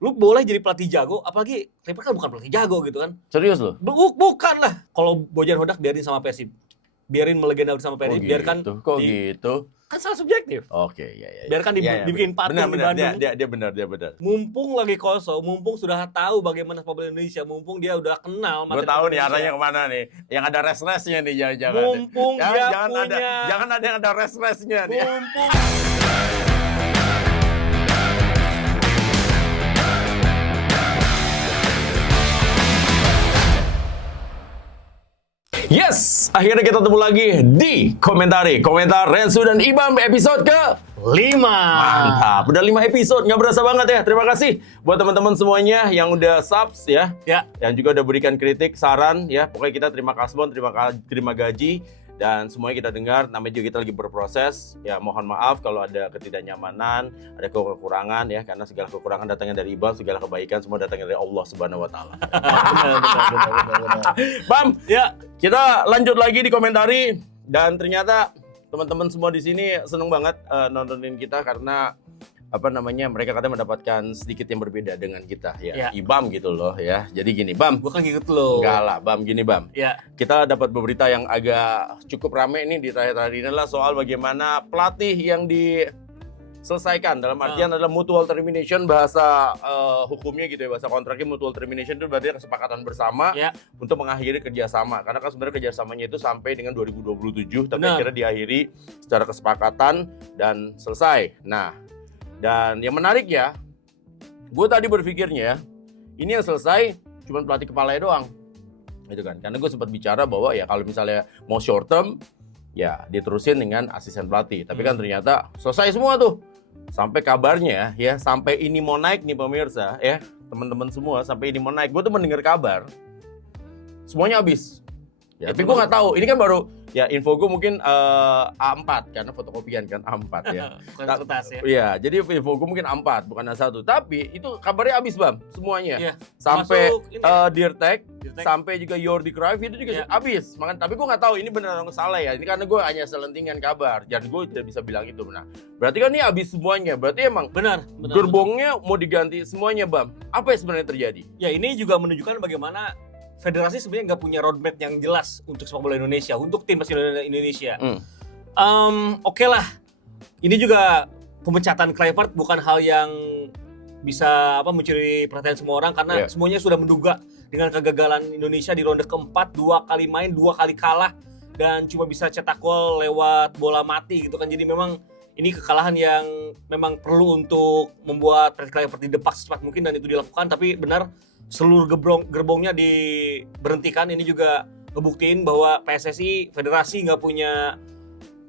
Lu boleh jadi pelatih jago, apalagi Clippers kan bukan pelatih jago gitu kan. Serius lu? Bukan lah. Kalau Bojan Hodak biarin sama Persib. Biarin melegenda sama Persib, biarkan Kok gitu? kan salah subjektif. Oke, ya. Biarkan dibikin patung di Bandung. Dia benar. Mumpung lagi kosong, mumpung sudah tahu bagaimana sepak bola Indonesia, mumpung dia udah kenal Gue tahu nih arahnya kemana nih. Yang ada res-resnya nih jangan-jangan. Mumpung dia Jangan ada yang ada res-resnya nih. Mumpung Yes, akhirnya kita ketemu lagi di komentar Rensu dan Ibam episode ke 5. Mantap, udah 5 episode, nggak berasa banget ya. Terima kasih buat teman-teman semuanya yang udah subs ya. Yang juga udah berikan kritik, saran ya. Pokoknya kita terima kasbon, terima gaji. Dan semuanya kita dengar, namanya juga kita lagi berproses. Ya mohon maaf kalau ada ketidaknyamanan, ada kekurangan ya. Karena segala kekurangan datangnya dari Ibam, segala kebaikan semua datangnya dari Allah Subhanahu Wa Taala. Benar. Bam, Ya, kita lanjut lagi di komentari. Dan ternyata teman-teman semua di sini seneng banget nontonin kita karena mereka katanya mendapatkan sedikit yang berbeda dengan kita ya. Ibam gitu loh ya. Jadi gini, Bam. Bukan ngikut lo. Enggak lah, Bam, gini, Bam. Ya. Kita dapat berita yang agak cukup rame ini di terakhir-terakhir ini adalah soal bagaimana pelatih yang diselesaikan dalam artian adalah mutual termination, bahasa hukumnya gitu ya, bahasa kontraknya mutual termination itu berarti kesepakatan bersama untuk mengakhiri kerjasama. Karena kan sebenarnya kerjasamanya itu sampai dengan 2027, tapi akhirnya diakhiri secara kesepakatan dan selesai. Nah, dan yang menarik ya, gue tadi berpikirnya ya, ini yang selesai cuma pelatih kepalanya doang, gitu kan? Karena gue sempat bicara bahwa ya kalau misalnya mau short term, ya diterusin dengan asisten pelatih. Tapi kan ternyata selesai semua tuh, sampai kabarnya ya, sampai ini mau naik nih pemirsa ya, teman-teman semua, sampai ini mau naik. Gue tuh mendengar kabar, semuanya habis. Ya, tapi gue nggak tahu, ini kan baru ya info gue mungkin A4 karena fotokopian kan A4 ya. Kertas ya. Iya, jadi info gue mungkin A4 bukan A1. Tapi itu kabarnya habis, Bam, semuanya. Iya. Sampai Dirtek, sampai juga Jordi Cruyff itu juga habis. Makanya tapi gue nggak tahu ini benar atau salah ya. Ini karena gue hanya selentingan kabar. Jadi gue tidak bisa bilang itu benar. Berarti kan ini habis semuanya. Berarti emang benar. Gerbongnya mau diganti semuanya, Bam. Apa yang sebenarnya terjadi? Ya, ini juga menunjukkan bagaimana federasi sebenarnya nggak punya roadmap yang jelas untuk sepak bola Indonesia, untuk tim nasional Indonesia. Oke lah, ini juga pemecatan Kluivert bukan hal yang bisa mencuri perhatian semua orang karena semuanya sudah menduga dengan kegagalan Indonesia di ronde keempat, 2 kali main, 2 kali kalah dan cuma bisa cetak gol lewat bola mati gitu kan. Jadi memang ini kekalahan yang memang perlu untuk membuat Kluivert didepak secepat mungkin dan itu dilakukan, tapi benar seluruh gerbongnya diberhentikan. Ini juga ngebuktiin bahwa PSSI federasi nggak punya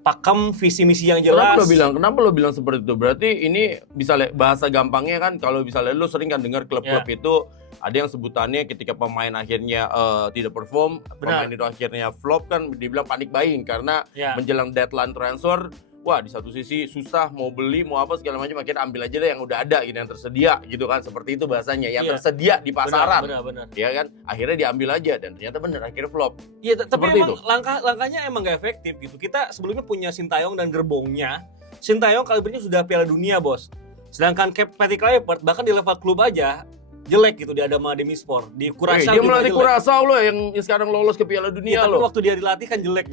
pakem visi misi yang jelas. Kenapa lo bilang seperti itu? Berarti ini bisa bahasa gampangnya kan, kalau misalnya lo sering kan dengar klub-klub itu ada yang sebutannya ketika pemain akhirnya tidak perform, pemain itu akhirnya flop kan, dibilang panik buying karena menjelang deadline transfer. Wah, di satu sisi susah mau beli mau apa segala macam, akhirnya ambil aja deh yang udah ada gitu, yang tersedia gitu kan, seperti itu bahasanya, yang tersedia di pasaran. Benar. Ya kan, akhirnya diambil aja dan ternyata benar akhirnya flop. Iya, tapi emang langkahnya emang gak efektif gitu. Kita sebelumnya punya Sintayong dan gerbongnya. Sintayong kalibernya sudah Piala Dunia, Bos. Sedangkan Patty Kluivert bahkan di level klub aja jelek gitu di Adama Demirspor, di Curaçao. Dia melatih Curaçao loh yang sekarang lolos ke Piala Dunia tapi loh. waktu dia dilatih kan jelek.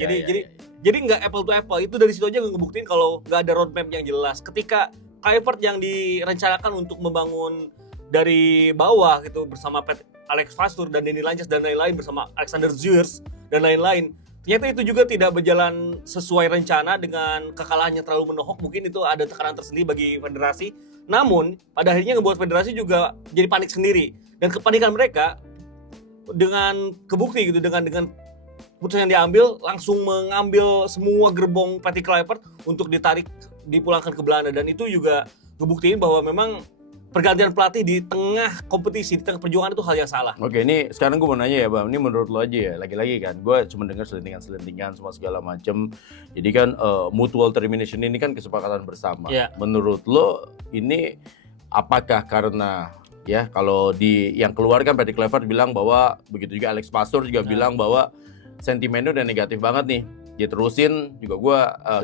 Jadi nggak apple to apple. Itu dari situ aja ngebuktiin kalau nggak ada roadmap yang jelas. Ketika Kluivert yang direncanakan untuk membangun dari bawah gitu bersama Alex Fastur dan Denny Lanjas dan lain-lain, bersama Alexander Zuyers dan lain-lain, ternyata itu juga tidak berjalan sesuai rencana dengan kekalahannya terlalu menohok. Mungkin itu ada tekanan tersendiri bagi federasi. Namun pada akhirnya ngebuat federasi juga jadi panik sendiri, dan kepanikan mereka dengan kebukti gitu, dengan keputusan yang diambil langsung mengambil semua gerbong Patty Kluivert untuk dipulangkan ke Belanda, dan itu juga ngebuktiin bahwa memang pergantian pelatih di tengah kompetisi, di tengah perjuangan itu hal yang salah. Oke, ini sekarang gue mau nanya ya, Bang. Ini menurut lo aja ya, lagi-lagi kan, gue cuma dengar selentingan semua segala macem. Jadi kan mutual termination ini kan kesepakatan bersama. Menurut lo ini apakah karena ya kalau yang keluar kan Patty Kluivert bilang bahwa, begitu juga Alex Pastor juga bilang bahwa sentimennya udah negatif banget nih. Dia terusin juga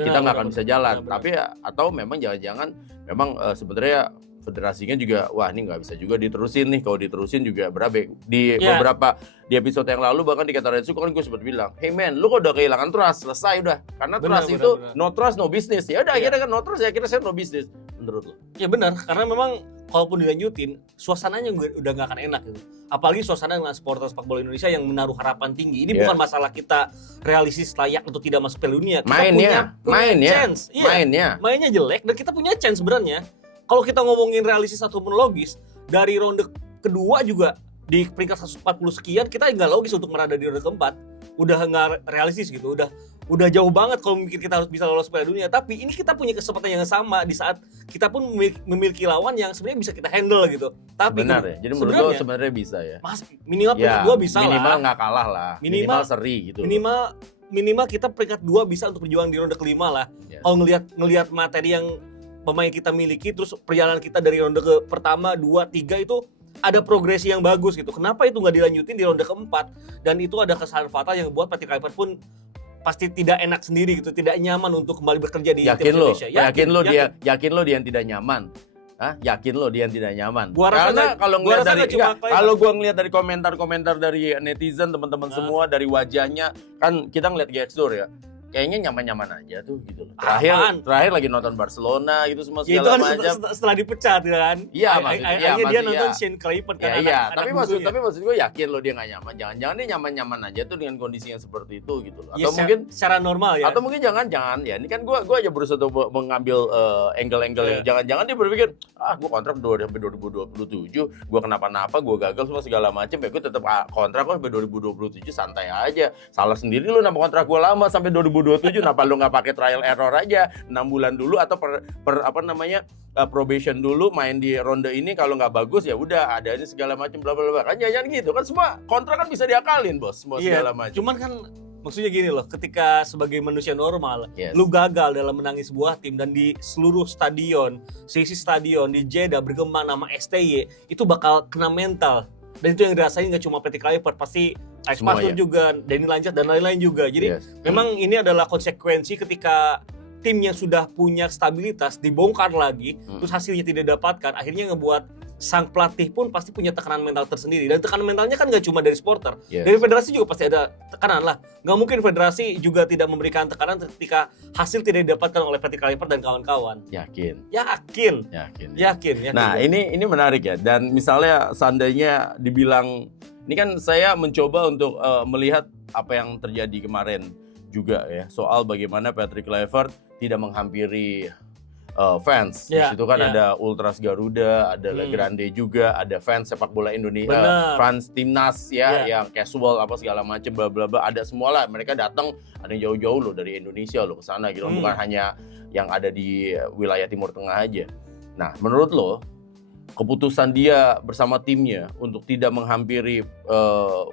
kita nggak akan bisa jalan. Tapi ya, atau memang jangan-jangan memang sebenarnya federasinya juga, wah ini nggak bisa juga diterusin nih. Kalau diterusin juga berabe. Di beberapa di episode yang lalu bahkan di Kata Rensu kan gue sempat bilang, hey man, lu kok udah kehilangan trust, selesai udah. Karena trust itu no trust no business. Ya udah akhirnya kan no trust, ya akhirnya saya no business. Menurut lo? Ya benar, karena memang kalaupun dilanjutin, suasananya udah nggak akan enak gitu. Apalagi suasana dengan supporter sepak bola Indonesia yang menaruh harapan tinggi. Ini bukan masalah kita realistis layak untuk tidak masuk Piala Dunia. Kita punya chance. Mainnya jelek dan kita punya chance sebenarnya. Kalau kita ngomongin realistis ataupun logis, dari ronde kedua juga di peringkat 140 sekian kita nggak logis untuk berada di ronde keempat. Udah nggak realistis gitu, udah jauh banget kalau mungkin kita harus bisa lolos Piala Dunia. Tapi ini kita punya kesempatan yang sama di saat kita pun memiliki lawan yang sebenarnya bisa kita handle gitu. Tapi benar ya. Jadi menurut lo sebenarnya bisa ya. Mas, minimal peringkat 2 bisa lah. Minimal nggak kalah lah. Minimal seri gitu. Minimal kita peringkat 2 bisa untuk berjuang di ronde kelima lah. Yes. Kalau ngelihat materi yang pemain kita miliki, terus perjalanan kita dari ronde ke pertama, 2, 3 itu ada progresi yang bagus gitu. Kenapa itu nggak dilanjutin di ronde keempat? Dan itu ada kesalahan fatal yang buat Patrick Kluivert pun pasti tidak enak sendiri gitu, tidak nyaman untuk kembali bekerja di tim Indonesia. Yakin lo dia yang tidak nyaman. Hah? Yakin lo dia yang tidak nyaman? Karena kalau gua ngelihat dari komentar-komentar dari netizen teman-teman semua, dari wajahnya kan kita ngeliat gestur ya. Kayaknya nyaman-nyaman aja tuh gitu loh. Terakhir lagi nonton Barcelona gitu semua segala kan macam. Setelah dipecat kan. Iya maksudnya dia nonton Shane Kluivert kan. Iya, tapi maksud gue yakin loh dia nggak nyaman. Jangan-jangan dia nyaman-nyaman aja tuh dengan kondisi yang seperti itu gitu loh. Atau mungkin secara normal ya. Atau mungkin jangan-jangan ya. Ini kan gue aja berusaha untuk mengambil angle-angle yang jangan-jangan dia berpikir, gue kontrak sampai 2027, gue kenapa-napa, gue gagal semua segala macam, ya gue tetap kontrak kok sampai 2027 santai aja. Salah sendiri lu nama kontrak gue lama sampai 2027, kenapa lu nggak pakai trial error aja 6 bulan dulu atau probation dulu, main di ronde ini, kalau nggak bagus ya udah ada ini segala macam bla bla bla. Kan jangan gitu kan, semua kontrak kan bisa diakalin bos, semua segala macam. Cuman kan maksudnya gini loh, ketika sebagai manusia normal lu gagal dalam menangis sebuah tim dan di seluruh stadion, sisi stadion di Jeddah bergema nama STY, itu bakal kena mental. Dan itu yang dirasain nggak cuma Patrick Kluivert, pasti Alex Pastur juga, Danny Lanchard dan lain-lain juga. Jadi memang ini adalah konsekuensi ketika tim yang sudah punya stabilitas dibongkar lagi, terus hasilnya tidak didapatkan, akhirnya ngebuat sang pelatih pun pasti punya tekanan mental tersendiri. Dan tekanan mentalnya kan nggak cuma dari supporter, dari federasi juga pasti ada tekanan lah. Nggak mungkin federasi juga tidak memberikan tekanan ketika hasil tidak didapatkan oleh Patrick Kluivert dan kawan-kawan. Yakin. Nah, ini menarik ya. Dan misalnya seandainya dibilang, ini kan saya mencoba untuk melihat apa yang terjadi kemarin juga ya, soal bagaimana Patrick Kluivert tidak menghampiri fans. Di situ kan ada Ultras Garuda, ada La Grande juga, ada fans sepak bola Indonesia, fans timnas yang casual apa segala macam bla bla bla, ada semua lah. Mereka datang, ada yang jauh-jauh loh dari Indonesia loh ke sana gitu, bukan hanya yang ada di wilayah Timur Tengah aja. Nah, menurut lo keputusan dia bersama timnya untuk tidak menghampiri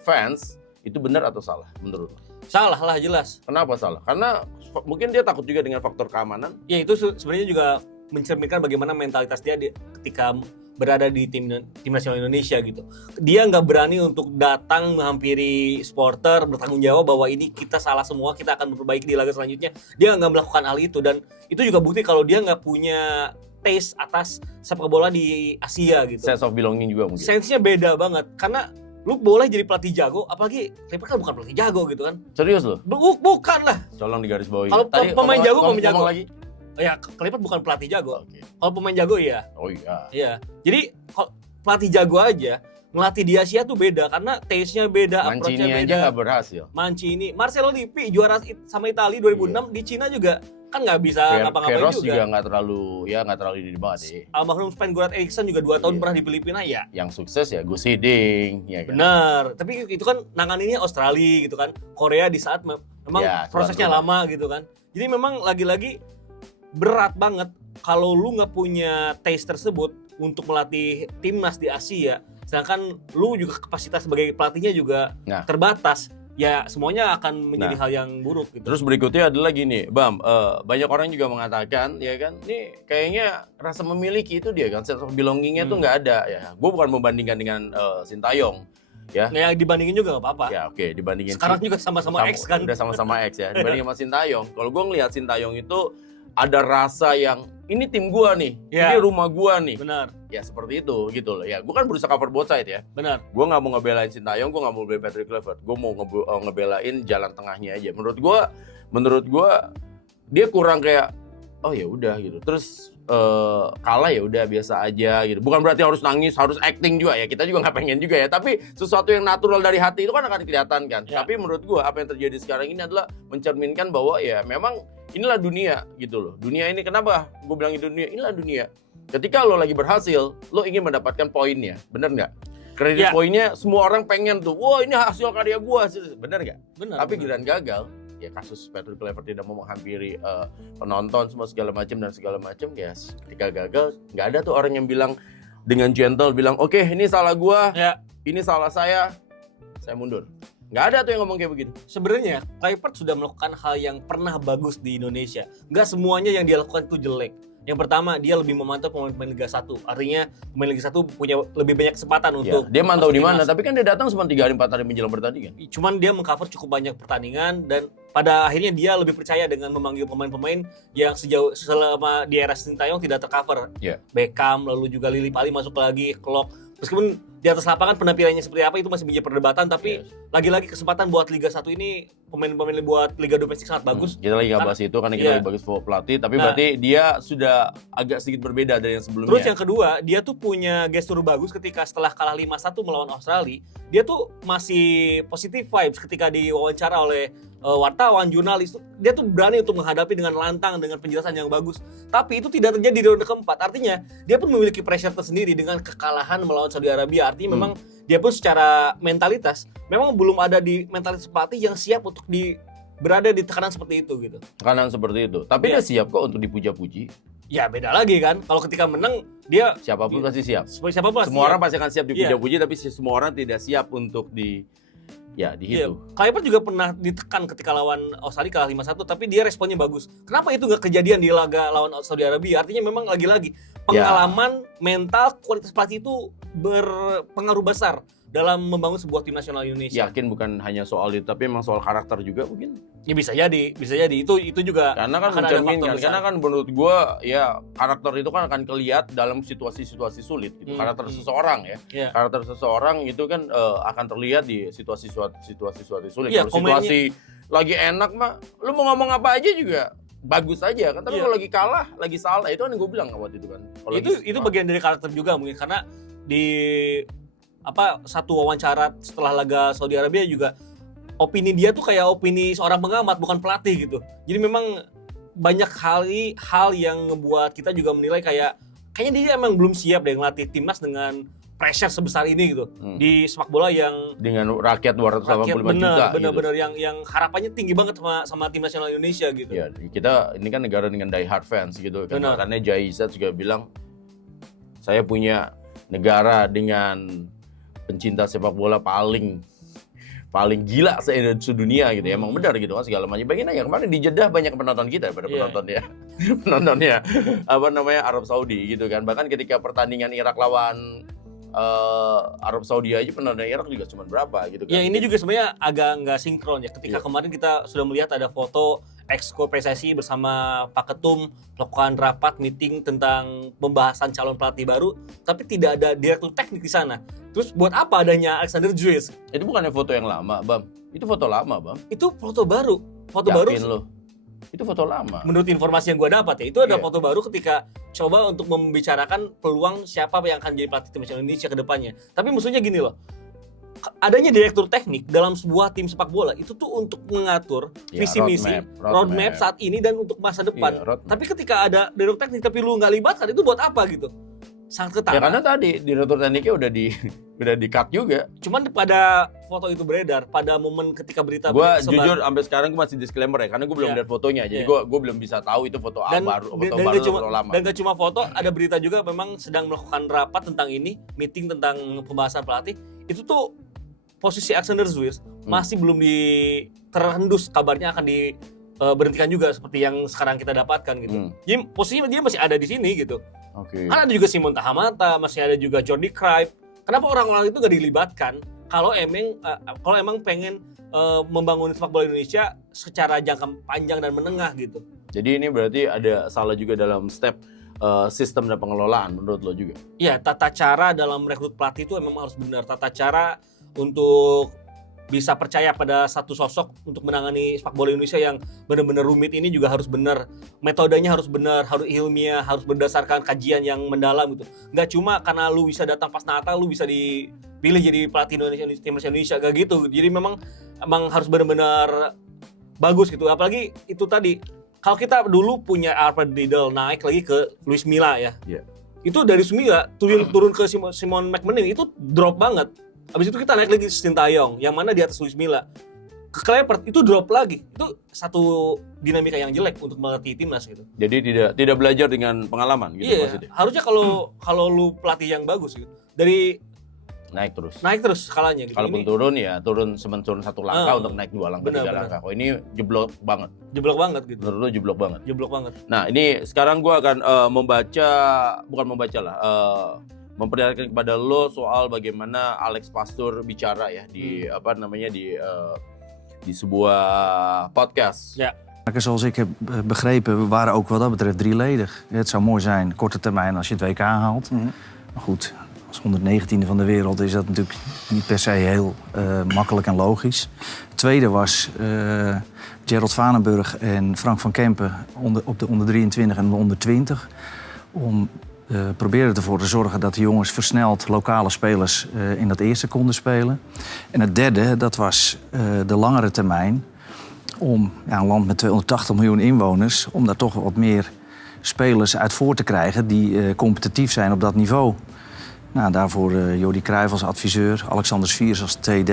fans itu benar atau salah menurut lo? Salah lah, jelas. Kenapa salah? Karena mungkin dia takut juga dengan faktor keamanan. Ya itu sebenarnya juga mencerminkan bagaimana mentalitas dia ketika berada di tim nasional Indonesia gitu. Dia nggak berani untuk datang menghampiri supporter, bertanggung jawab bahwa ini kita salah semua, kita akan memperbaiki di laga selanjutnya. Dia nggak melakukan hal itu, dan itu juga bukti kalau dia nggak punya taste atas sepak bola di Asia gitu. Sense of belonging juga mungkin. Sense-nya beda banget, karena lu boleh jadi pelatih jago, apalagi Kluivert kan bukan pelatih jago gitu kan. Serius lu? Bukan lah. Colong di garis bawah. Kalau pemain jago, pemain jago. Lagi. Ya, Kluivert bukan pelatih jago. Okay. Kalau pemain jago iya. Oh iya. Iya. Jadi kalau pelatih jago aja, ngelatih di Asia tuh beda karena taste-nya beda, approach-nya beda. Mancini aja nggak berhasil. Mancini, Marcelo Lippi juara sama Italia 2006 di Cina juga kan nggak bisa ngapa-ngapain juga. Veros juga nggak terlalu ini banget sih. Almarhum Sven-Goran Eriksson juga 2 tahun pernah di Filipina ya. Yang sukses ya Gus Hiddink, ya kan. Benar, tapi itu kan nanganinnya Australia gitu kan. Korea di saat memang prosesnya lama gitu kan. Jadi memang lagi-lagi berat banget kalau lu nggak punya taste tersebut untuk melatih timnas di Asia, sedangkan lu juga kapasitas sebagai pelatihnya juga terbatas. Ya semuanya akan menjadi hal yang buruk gitu. Terus berikutnya adalah gini, Bam, banyak orang juga mengatakan ya kan, nih kayaknya rasa memiliki itu dia kan, sense of belonging-nya tuh nggak ada ya. Gue bukan membandingkan dengan Sintayong ya. Ya dibandingin juga nggak apa-apa. Ya oke, dibandingin. Sekarang juga sama-sama X kan. Udah sama-sama X ya. Dibandingin sama Sintayong. Kalau gue ngelihat Sintayong itu ada rasa yang ini tim gua nih, Ya. ini rumah gua nih. Benar, Ya seperti itu gitu loh. Ya gua kan berusaha cover both side ya. benar. Gua nggak mau ngebelain Sintayong, gua nggak mau ngebelain Patrick Kluivert. Gua mau ngebelain jalan tengahnya aja. Menurut gua dia kurang kayak oh ya udah gitu. Terus kalah ya udah biasa aja gitu. Bukan berarti harus nangis, harus acting juga ya. Kita juga nggak pengen juga ya. Tapi sesuatu yang natural dari hati itu kan akan kelihatan kan. Ya. Tapi menurut gua apa yang terjadi sekarang ini adalah mencerminkan bahwa ya memang inilah dunia gitu loh. Dunia ini kenapa gue bilang dunia? Inilah dunia. Ketika lo lagi berhasil, lo ingin mendapatkan poinnya, bener nggak? Kredit Ya. poinnya semua orang pengen tuh. Wah ini hasil karya gua, bener nggak? Benar. Tapi benar. giliran gagal, ya kasus Patrick Kluivert tidak mau menghampiri penonton semua segala macam, ya ketika gagal nggak ada tuh orang yang bilang dengan gentle bilang oke ini salah gua, Ya. ini salah saya mundur. Nggak ada tuh yang ngomong kayak begitu. Sebenarnya Kluivert sudah melakukan hal yang pernah bagus di Indonesia. Nggak semuanya yang dia lakukan itu jelek. Yang pertama, dia lebih memantau pemain Liga 1. Artinya pemain Liga 1 punya lebih banyak kesempatan untuk Dia mantau masuk di mana, timnas. tapi kan dia datang cuma 3 hari 4 hari menjelang pertandingan. Cuman dia mengcover cukup banyak pertandingan dan pada akhirnya dia lebih percaya dengan memanggil pemain-pemain yang selama di era Sintayong tidak tercover. Iya. Beckham, lalu juga Lily Pali masuk lagi, Klok. Meskipun di atas lapangan penampilannya seperti apa itu masih menjadi perdebatan, tapi lagi-lagi kesempatan buat Liga 1 ini pemain-pemain buat Liga Domestik sangat bagus. Kita lagi nggak bahas itu karena kita Iya. lagi bagus pelatih, tapi Nah. berarti dia sudah agak sedikit berbeda dari yang sebelumnya. Terus yang kedua, dia tuh punya gestur bagus ketika setelah kalah 5-1 melawan Australia. Dia tuh masih positive vibes ketika diwawancara oleh wartawan, jurnalis. Dia tuh berani untuk menghadapi dengan lantang, dengan penjelasan yang bagus. Tapi itu tidak terjadi di ronde keempat. Artinya, dia pun memiliki pressure tersendiri dengan kekalahan melawan Saudi Arabia. Artinya memang dia pun secara mentalitas, memang belum ada di mentalitas pelatih yang siap untuk berada di tekanan seperti itu gitu. Tekanan seperti itu. Tapi Iya. dia siap kok untuk dipuja-puji. Ya beda lagi kan. Kalau ketika menang, dia Siapapun pasti siap. siapapun Semua orang pasti akan siap Iya. dipuja-puji, tapi semua orang tidak siap untuk dihitung. Kluivert juga pernah ditekan ketika lawan Australia kalah 5-1, tapi dia responnya bagus. Kenapa itu nggak kejadian di laga lawan Saudi Arabia? Artinya memang lagi-lagi pengalaman, mental, kualitas pelatih itu berpengaruh besar dalam membangun sebuah tim nasional Indonesia. Yakin bukan hanya soal itu, tapi memang soal karakter juga mungkin. Ya bisa jadi. Itu juga Karena kan akan ada faktor mencerminkan, besar. karena kan menurut gua ya karakter itu kan akan kelihatan dalam situasi-situasi sulit gitu. Karakter seseorang ya. Iya. Karakter seseorang itu kan akan terlihat di situasi-situasi sulit. Iya, Kalau situasi lagi enak mah lu mau ngomong apa aja juga bagus aja kan. Tapi Iya. kalau lagi kalah, lagi salah, itu kan yang gue bilang waktu itu kan. Kalau itu bagian dari karakter juga mungkin, karena di satu wawancara setelah laga Saudi Arabia juga opini dia tuh kayak opini seorang pengamat bukan pelatih gitu. Jadi memang banyak hal yang ngebuat kita juga menilai kayaknya dia emang belum siap deh ngelatih timnas dengan pressure sebesar ini gitu. Di sepak bola yang dengan rakyat 285 juta bener-bener yang harapannya tinggi banget sama tim nasional Indonesia gitu. Ya, kita ini kan negara dengan die hard fans gitu kan. Benar. Makanya Jai Izzat juga bilang saya punya negara dengan pencinta sepak bola paling gila sedunia gitu ya. Emang benar gitu kan segala macam. Bagian aja kemarin di Jeddah banyak penonton kita pada penontonnya Arab Saudi gitu kan. Bahkan ketika pertandingan Irak lawan Arab Saudi aja penonton Irak juga cuma berapa gitu kan. Ya ini juga sebenarnya agak nggak sinkron ya. Ketika kemarin kita sudah melihat ada foto Exco PSSI bersama Pak Ketum melakukan rapat meeting tentang pembahasan calon pelatih baru, tapi tidak ada direktur teknik di sana. Terus buat apa adanya Alexander Juiz? Itu bukannya foto yang lama, Bam. Itu foto lama, Bam. Itu foto baru. Yakin lo? Itu foto lama. Menurut informasi yang gue dapat ya, itu ada foto baru ketika coba untuk membicarakan peluang siapa yang akan jadi pelatih tim nasional Indonesia ke depannya. Tapi maksudnya gini loh, adanya direktur teknik dalam sebuah tim sepak bola itu tuh untuk mengatur visi misi, roadmap saat ini dan untuk masa depan. Tapi ketika ada direktur teknik tapi lu nggak libatkan, itu buat apa gitu? Sangat ketara. Ya karena tadi direktur tekniknya udah di cut juga. Cuman pada foto itu beredar pada momen ketika berita Gue jujur sampai sekarang gue masih disclaimer ya, karena gue belum lihat fotonya, jadi gue belum bisa tahu itu foto baru atau foto lama. Dan gak cuma foto, ada berita juga memang sedang melakukan rapat tentang ini, meeting tentang pembahasan pelatih. Itu tuh posisi Alexander Zuiz masih belum terhendus, kabarnya akan diberhentikan juga seperti yang sekarang kita dapatkan gitu. Jadi posisinya dia masih ada di sini gitu. Kan ada juga Simon Tahamata, masih ada juga Jordi Cruyff. Kenapa orang-orang itu gak dilibatkan kalau emang pengen membangun sepak bola Indonesia secara jangka panjang dan menengah gitu? Jadi ini berarti ada salah juga dalam step sistem dan pengelolaan menurut lo juga? Iya, tata cara dalam merekrut pelatih itu memang harus benar. Tata cara untuk bisa percaya pada satu sosok untuk menangani sepak bola Indonesia yang benar-benar rumit ini juga harus benar. Metodenya harus benar, harus ilmiah, harus berdasarkan kajian yang mendalam gitu. Nggak cuma karena lu bisa datang pas Natal, lu bisa dipilih jadi pelatih timnas Indonesia, gak gitu. Jadi memang harus benar-benar bagus gitu. Apalagi itu tadi, kalau kita dulu punya Alfred Riedel naik lagi ke Luis Milla ya. Iya. Itu dari Milla turun ke Simon McManamy itu drop banget. Habis itu kita naik lagi ke Sintayong yang mana di atas Luis Milla. Ke Kluivert itu drop lagi. Itu satu dinamika yang jelek untuk melatih timnas gitu. Jadi tidak belajar dengan pengalaman gitu maksudnya. Harusnya kalau lu pelatih yang bagus gitu. Dari naik terus skalanya gitu. Kalaupun turun ya turun satu langkah untuk naik 2 langkah, 3 langkah. Oh ini jeblok banget gitu. Menurut lo jeblok banget. Nah ini sekarang gue akan memperlihatkan kepada lo soal bagaimana Alex Pastoor bicara ya di di sebuah podcast. Ja. Zoals ik heb begrepen, we waren ook wat dat betreft drieledig. Het zou mooi zijn, korte termijn, als je het WK haalt. Maar goed, als 119e van de wereld is dat natuurlijk niet per se heel makkelijk en logisch. Het tweede was Gerald Vanenburg en Frank van Kempen op de onder 23 en de onder 20. Om proberen ervoor te zorgen dat de jongens versneld lokale spelers in dat eerste konden spelen. En het derde, dat was de langere termijn. Om een land met 280 miljoen inwoners, om daar toch wat meer spelers uit voor te krijgen die competitief zijn op dat niveau. Nou, daarvoor Jordi Cruijff als adviseur, Alexander Sviers als TD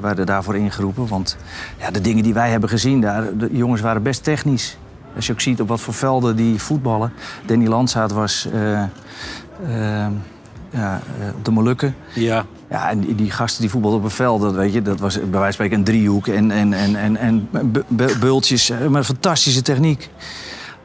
werden daarvoor ingeroepen. Want ja, de dingen die wij hebben gezien daar, de jongens waren best technisch. Als je ook ziet op wat voor velden die voetballen. Danny Landsaat was op de Molukken. Ja. Ja, en die gasten die voetbalden op een veld, dat was bij wijze van spreken een driehoek en bultjes, maar fantastische techniek.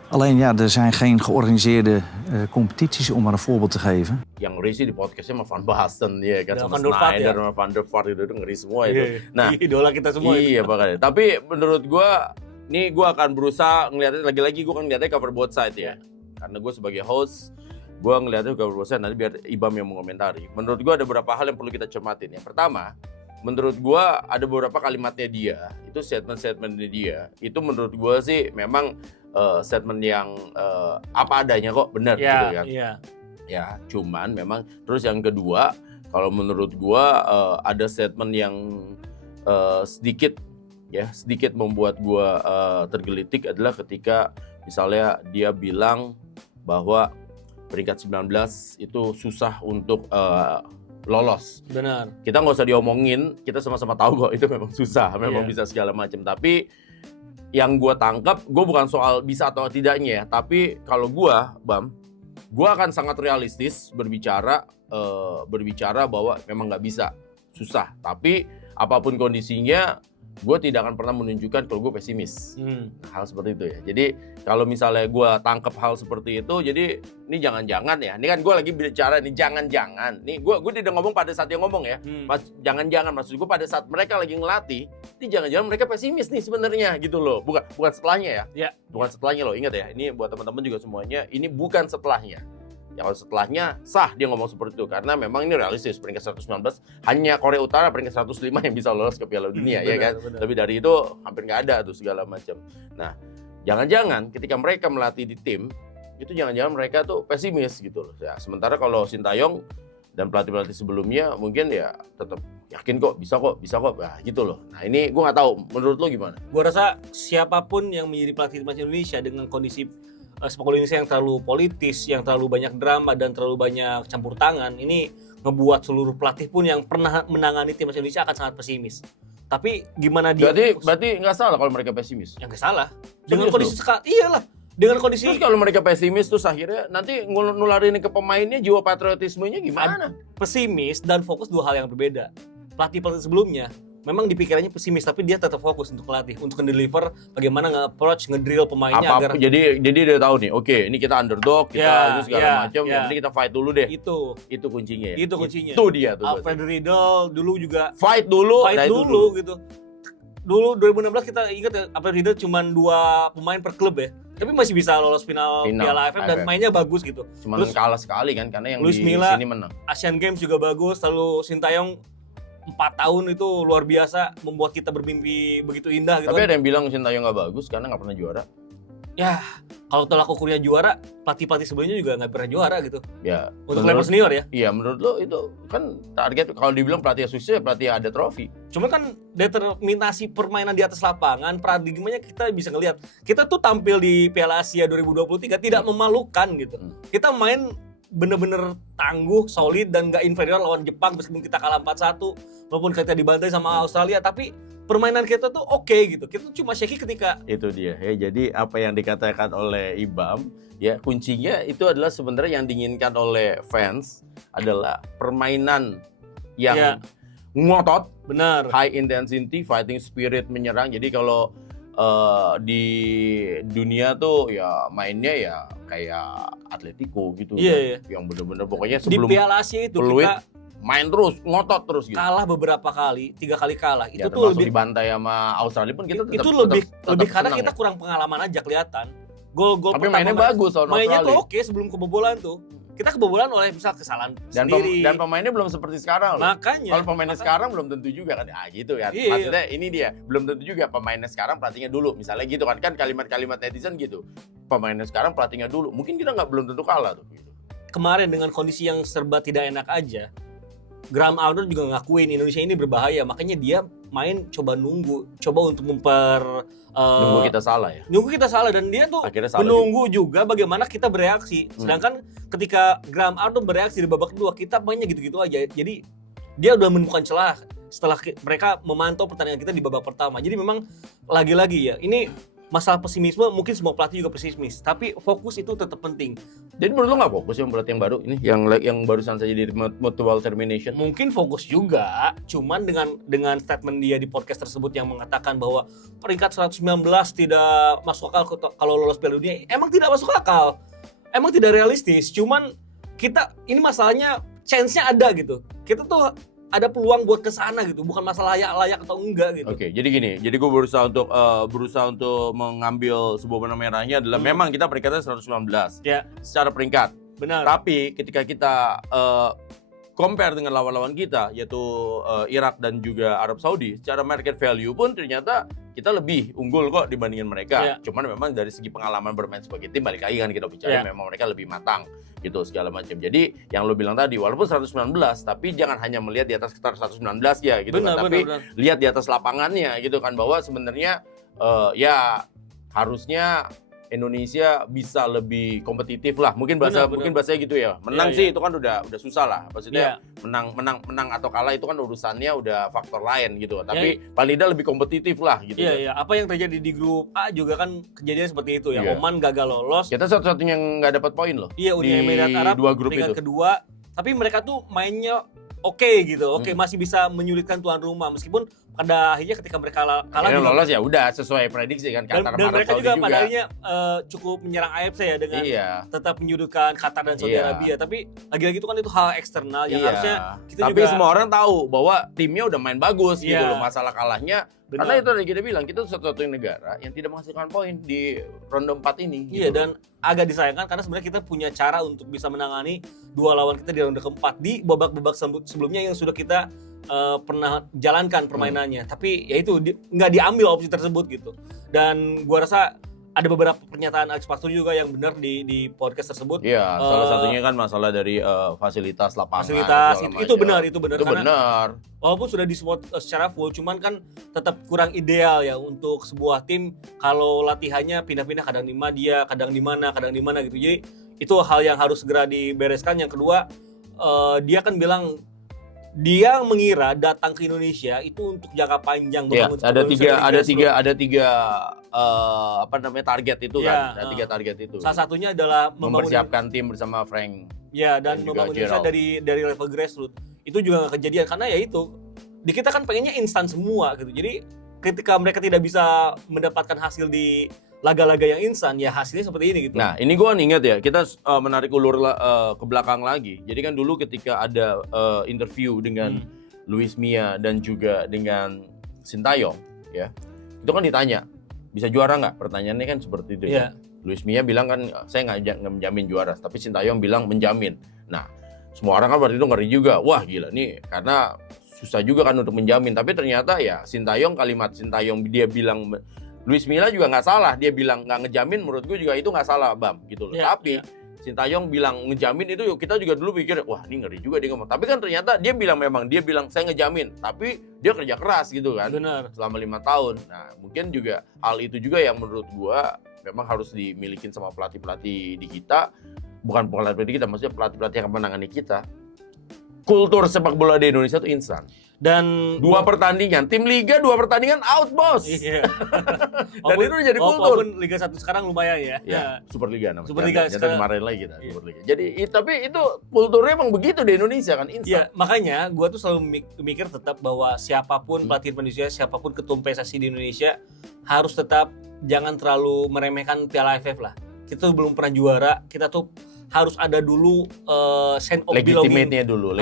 Alleen ja, er zijn geen georganiseerde competities om maar een voorbeeld te geven. Yang ngeri sih di podcastnya sama Van Basten ya kan, sama Snyder sama Van der Vaart itu ngeri semua itu. Nah, idola kita semua. Iya makanya. Tapi menurut gua, nih gua akan berusaha ngeliatnya lagi-lagi gua kan ngeliatnya cover both side ya. Karena gua sebagai host, gua ngeliatnya cover both side, nanti biar Ibam yang mengomentari. Menurut gua ada beberapa hal yang perlu kita cermatin. Yang pertama, menurut gua ada beberapa kalimatnya dia, itu statement-statementnya dia. Itu menurut gua sih memang statement yang apa adanya kok, benar gitu kan. Ya, cuman memang terus yang kedua, kalau menurut gua ada statement yang sedikit membuat gua tergelitik adalah ketika misalnya dia bilang bahwa peringkat 19 itu susah untuk lolos. Benar. Kita nggak usah diomongin, kita sama-sama tahu kok itu memang susah, memang bisa segala macam. Tapi yang gue tangkap, gue bukan soal bisa atau tidaknya ya, tapi kalau gue, Bam, gue akan sangat realistis berbicara bahwa memang nggak bisa, susah. Tapi apapun kondisinya, gue tidak akan pernah menunjukkan kalau gue pesimis. Hal seperti itu ya. Jadi kalau misalnya gue tangkap hal seperti itu, jadi ini jangan-jangan ya. Ini kan gue lagi bicara nih jangan-jangan. Nih gue tidak ngomong pada saat dia ngomong ya. Jangan-jangan maksud gue pada saat mereka lagi ngelatih, ini jangan-jangan mereka pesimis nih sebenarnya gitu loh. Bukan setelahnya ya. Bukan setelahnya loh. Ingat ya. Ini buat teman-teman juga semuanya. Ini bukan setelahnya. Ya kalau setelahnya sah dia ngomong seperti itu karena memang ini realistis peringkat 119 hanya Korea Utara peringkat 105 yang bisa lolos ke Piala Dunia ya kan. Tapi dari itu hampir nggak ada tuh segala macam. Nah, jangan-jangan ketika mereka melatih di tim itu jangan-jangan mereka tuh pesimis gitu loh. Ya, sementara kalau Sintayong dan pelatih-pelatih sebelumnya mungkin ya tetap yakin kok bisa kok. Nah, gitu loh. Nah, ini gue nggak tahu menurut lo gimana? Gue rasa siapapun yang menjadi pelatih timnas Indonesia dengan kondisi sepak bola Indonesia yang terlalu politis, yang terlalu banyak drama dan terlalu banyak campur tangan, ini ngebuat seluruh pelatih pun yang pernah menangani timnas Indonesia akan sangat pesimis. Tapi gimana dia? Berarti nggak salah kalau mereka pesimis. Yang nggak salah. Dengan kondisi sekarang, iyalah. Dengan kondisi. Terus kalau mereka pesimis terus akhirnya nanti nularin ke pemainnya jiwa patriotismenya gimana? Pesimis dan fokus dua hal yang berbeda. Pelatih sebelumnya memang dipikirannya pesimis, tapi dia tetap fokus untuk melatih, untuk nge-deliver bagaimana nge-approach, ngedrill pemainnya agar jadi dia tahu nih, oke, ini kita underdog, kita itu segala macam, yang penting kita fight dulu deh. Itu kuncinya. Itu kuncinya. Itu dia tuh. Alfred Riedel dulu juga fight dulu gitu. Dulu 2016 kita ingat ya, Alfred Riedel cuma 2 pemain per klub ya. tapi masih bisa lolos final Piala AFF dan mainnya bagus gitu. Cuman kalah sekali kan karena yang Luis di Milla, sini menang. Asian Games juga bagus, lalu Sintayong 4 tahun itu luar biasa membuat kita bermimpi begitu indah gitu. Tapi ada yang bilang Sintayong nggak bagus karena nggak pernah juara. Ya, kalau Tolak ukurnya juara, pelatih-pelatih sebelumnya juga nggak pernah juara gitu. Ya. Untuk level senior ya. Iya, menurut lo itu kan target kalau dibilang pelatih sukses ya pelatih ada trofi. Cuma kan determinasi permainan di atas lapangan, paradigmanya kita bisa ngelihat. Kita tuh tampil di Piala Asia 2023 tidak memalukan gitu. Kita main bener-bener tangguh, solid dan nggak inferior lawan Jepang meskipun kita kalah 4-1 maupun kita dibantai sama Australia, tapi permainan kita tuh oke gitu. Kita tuh cuma shaky ketika itu dia ya. Jadi apa yang dikatakan oleh Ibam ya, kuncinya itu adalah sebenarnya yang diinginkan oleh fans adalah permainan yang ngotot, benar, high intensity, fighting spirit, menyerang. Jadi kalau di dunia tuh ya mainnya ya kayak Atletico gitu. Iya. Yang bener-bener pokoknya sebelum di Piala Asia itu peluit, kita main terus, ngotot terus gitu. kalah beberapa kali, 3 kali kalah. Ya, itu tuh lebih dibantai sama Australia pun kita tetap, itu lebih karena senang kita kurang pengalaman aja kelihatan. Gol-gol tapi pertama mainnya bagus lawan mainnya Australia. tuh oke sebelum kebobolan tuh. Kita kebobolan oleh misal kesalahan sendiri. Dan pemainnya belum seperti sekarang loh. Makanya. Kalau pemainnya sekarang belum tentu juga kan. Gitu kan. Iya. Maksudnya ini dia, belum tentu juga pemainnya sekarang pelatihnya dulu. Misalnya gitu kan. Kan kalimat-kalimat netizen gitu. Pemainnya sekarang pelatihnya dulu. Mungkin kita belum tentu kalah tuh gitu. Kemarin dengan kondisi yang serba tidak enak aja, Graham Arnold juga ngakuin Indonesia ini berbahaya. Makanya dia main coba untuk nunggu kita salah ya. Nunggu kita salah dan dia tuh menunggu juga bagaimana kita bereaksi. Sedangkan ketika Graham Arnold bereaksi di babak kedua, kita mainnya gitu-gitu aja. Jadi dia udah menemukan celah setelah mereka memantau pertandingan kita di babak pertama. Jadi memang lagi-lagi ya, ini masalah pesimisme, mungkin semua pelatih juga pesimis, tapi fokus itu tetap penting. Jadi menurut lo nggak fokus yang pelatih yang baru ini, yang barusan saja di mutual termination? Mungkin fokus juga, cuman dengan statement dia di podcast tersebut yang mengatakan bahwa peringkat 119 tidak masuk akal kalau lolos Piala Dunia, emang tidak masuk akal, emang tidak realistis. Cuman kita ini masalahnya chance-nya ada gitu. Kita tuh ada peluang buat ke sana gitu, bukan masalah layak atau enggak gitu. Oke, jadi gini, jadi gue berusaha untuk mengambil sebuah benang merahnya adalah memang kita peringkatnya 119 ya secara peringkat. Benar. Tapi ketika kita compare dengan lawan-lawan kita yaitu Irak dan juga Arab Saudi, secara market value pun ternyata kita lebih unggul kok dibandingin mereka. Cuman memang dari segi pengalaman bermain sebagai tim, balik lagi kan kita bicara memang mereka lebih matang gitu segala macam. Jadi yang lo bilang tadi walaupun 119 tapi jangan hanya melihat di atas ketar 119 ya gitu kan, tapi lihat di atas lapangannya gitu kan, bahwa sebenarnya ya harusnya Indonesia bisa lebih kompetitif lah, mungkin bahasanya gitu ya. Menang sih itu kan udah susah lah, maksudnya menang atau kalah itu kan urusannya udah faktor lain gitu, tapi paling tidak lebih kompetitif lah gitu. Iya. Apa yang terjadi di grup A juga kan kejadian seperti itu ya. Oman gagal lolos. Kita satu-satunya yang nggak dapat poin loh. Iya, Uni Emirat Arab dua grup itu. Kedua, tapi mereka tuh mainnya oke gitu. Masih bisa menyulitkan tuan rumah meskipun pada akhirnya ketika mereka kalah juga lolos ya udah sesuai prediksi kan, Qatar dan mereka juga pada akhirnya cukup menyerang AFC ya dengan tetap menyudutkan Qatar dan Saudi Arabia, tapi lagi-lagi itu kan itu hal eksternal yang harusnya kita tapi juga semua orang tahu bahwa timnya udah main bagus gitu loh. Masalah kalahnya karena itu tadi kita bilang kita satu-satunya negara yang tidak menghasilkan poin di ronde 4 ini gitu. Dan agak disayangkan karena sebenarnya kita punya cara untuk bisa menangani dua lawan kita di ronde keempat di babak-babak sebelumnya yang sudah kita pernah jalankan permainannya, tapi ya itu nggak diambil opsi tersebut gitu. Dan gua rasa ada beberapa pernyataan Alex Pastur juga yang benar di podcast tersebut. Iya, salah satunya kan masalah dari fasilitas lapangan. Fasilitas itu benar. Itu karena benar. Walaupun sudah disupport secara full, cuman kan tetap kurang ideal ya untuk sebuah tim kalau latihannya pindah-pindah, kadang di Madia, kadang di mana gitu. Jadi itu hal yang harus segera dibereskan. Yang kedua, dia kan bilang dia mengira datang ke Indonesia itu untuk jangka panjang membangun ada tiga apa namanya target itu kan. Ada 3 target itu. Salah satunya adalah mempersiapkan tim bersama Frank. Dan membangun Indonesia dari level grassroots. Itu juga nggak kejadian karena ya itu di kita kan pengennya instan semua gitu. Jadi ketika mereka tidak bisa mendapatkan hasil di laga-laga yang instan, ya hasilnya seperti ini gitu. Nah, ini gue ingat ya, kita menarik ulur ke belakang lagi. Jadi kan dulu ketika ada interview dengan Luis Milla dan juga dengan Sintayong, ya, itu kan ditanya, bisa juara nggak? Pertanyaannya kan seperti itu. Ya. Luis Milla bilang kan saya nggak menjamin juara, tapi Sintayong bilang menjamin. Nah, semua orang kan berarti itu ngeri juga. Wah gila nih, karena susah juga kan untuk menjamin. Tapi ternyata ya kalimat Sintayong dia bilang, Luis Milla juga nggak salah. Dia bilang nggak ngejamin, menurut gue juga itu nggak salah, Bam. Gitu loh. Ya, tapi Sintayong bilang ngejamin itu kita juga dulu pikir, wah ini ngeri juga dia ngomong. Tapi kan ternyata dia bilang saya ngejamin, tapi dia kerja keras gitu kan. Benar. Selama 5 tahun. Nah, mungkin juga hal itu juga yang menurut gua memang harus dimilikin sama pelatih-pelatih di kita. Bukan pelatih kita, maksudnya pelatih-pelatih yang menangani kita. Kultur sepak bola di Indonesia itu instan. Dan 2 pertandingan, tim liga 2 pertandingan out, bos. Iya. Dan itu udah jadi kultur. Walaupun Liga 1 sekarang lumayan ya. Ya, Superliga namanya. Superliga Jangan sekarang. kemarin lagi kita Iya. Superliga. Jadi tapi itu kulturnya emang begitu di Indonesia kan, instan. Iya, makanya gue tuh selalu mikir tetap bahwa siapapun pelatih Indonesia, siapapun ketum PSSI di Indonesia harus tetap jangan terlalu meremehkan Piala AFF lah. Kita tuh belum pernah juara, kita tuh harus ada dulu sense of belonging. Legitimate-nya dulu.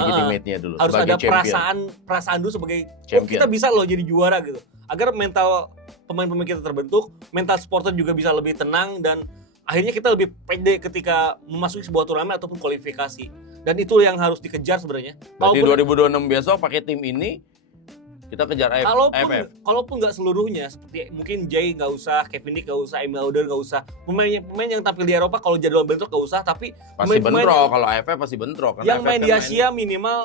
Harus sebagai ada champion. perasaan dulu sebagai Champion. kita bisa loh jadi juara gitu. Agar mental pemain-pemain kita terbentuk, mental supporter juga bisa lebih tenang dan akhirnya kita lebih pede ketika memasuki sebuah turnamen ataupun kualifikasi. Dan itu yang harus dikejar sebenarnya. Berarti 2026 besok pakai tim ini kita kejar AFF. Kalaupun nggak seluruhnya, seperti mungkin Jay nggak usah, Kevin Nick nggak usah, Emil Oder nggak usah, pemain yang tampil di Eropa kalau jadwal bentrok nggak usah, tapi Pasti pemain-pemain bentrok, kalau AFF pasti bentrok. yang AFF main kan di Asia minimal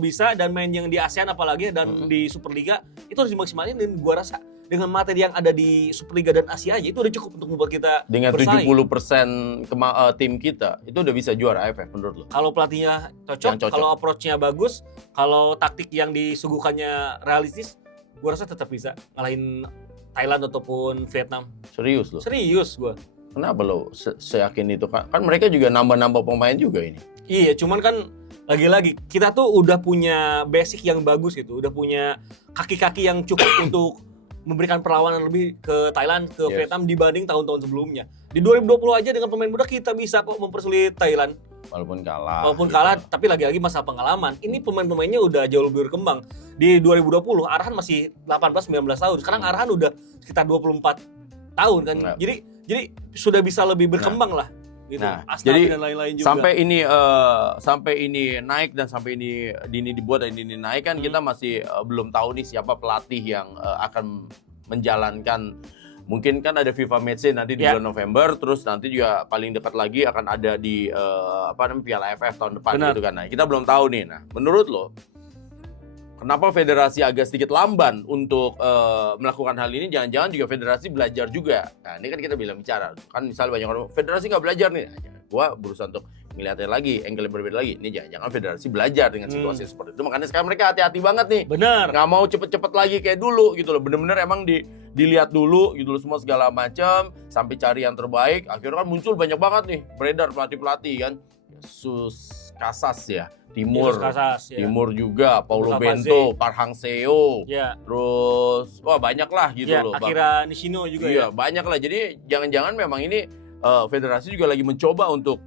bisa, dan main yang di ASEAN apalagi dan di Superliga itu harus dimaksimalin. Dan gua rasa dengan materi yang ada di Superliga dan Asia aja itu udah cukup untuk membuat kita dengan bersaing. 70% tim kita itu udah bisa juara AFF menurut lo? Kalau pelatihnya cocok, kalau approach-nya bagus, kalau taktik yang disuguhkannya realistis, gue rasa tetap bisa ngalahin Thailand ataupun Vietnam. Serius lo? Serius gue. Kenapa lo seyakin itu? Kan mereka juga nambah-nambah pemain juga ini. Iya, cuman kan lagi-lagi kita tuh udah punya basic yang bagus gitu, udah punya kaki-kaki yang cukup untuk memberikan perlawanan lebih ke Thailand, ke Vietnam dibanding tahun-tahun sebelumnya. Di 2020 aja dengan pemain muda kita bisa kok mempersulit Thailand. Walaupun kalah. Tapi lagi-lagi masalah pengalaman. Ini pemain-pemainnya udah jauh lebih berkembang. Di 2020 Arhan masih 18-19 tahun. Sekarang Arhan udah sekitar 24 tahun kan. Jadi sudah bisa lebih berkembang lah. Gitu. Jadi dan lain-lain juga. sampai ini naik dan sampai ini dibuat dan ini naik kan kita masih belum tahu nih siapa pelatih yang akan menjalankan. Mungkin kan ada FIFA Matchday nanti di bulan November, terus nanti juga paling dekat lagi akan ada di Piala AFF tahun depan gitu kan. Nah, kita belum tahu nih. Nah, menurut lo kenapa federasi agak sedikit lamban untuk melakukan hal ini? Jangan-jangan juga federasi belajar juga. Nah, ini kan kita bicara. Kan misalnya banyak orang, federasi nggak belajar nih. Nah, gua berusaha untuk ngeliatnya lagi, angle berbeda lagi. Ini jangan-jangan federasi belajar dengan situasi seperti itu. Makanya sekarang mereka hati-hati banget nih. Benar. Nggak mau cepet-cepet lagi kayak dulu gitu loh. Bener-bener emang dilihat dulu gitu loh semua segala macam sampai cari yang terbaik. Akhirnya kan muncul banyak banget nih beredar pelatih-pelatih kan. Sus Casas ya. Timur juga, Paulo Bento, Park Hang-seo, terus wah banyak lah gitu loh. Akira Nishino juga ya. Banyak lah. Jadi jangan-jangan memang ini federasi juga lagi mencoba untuk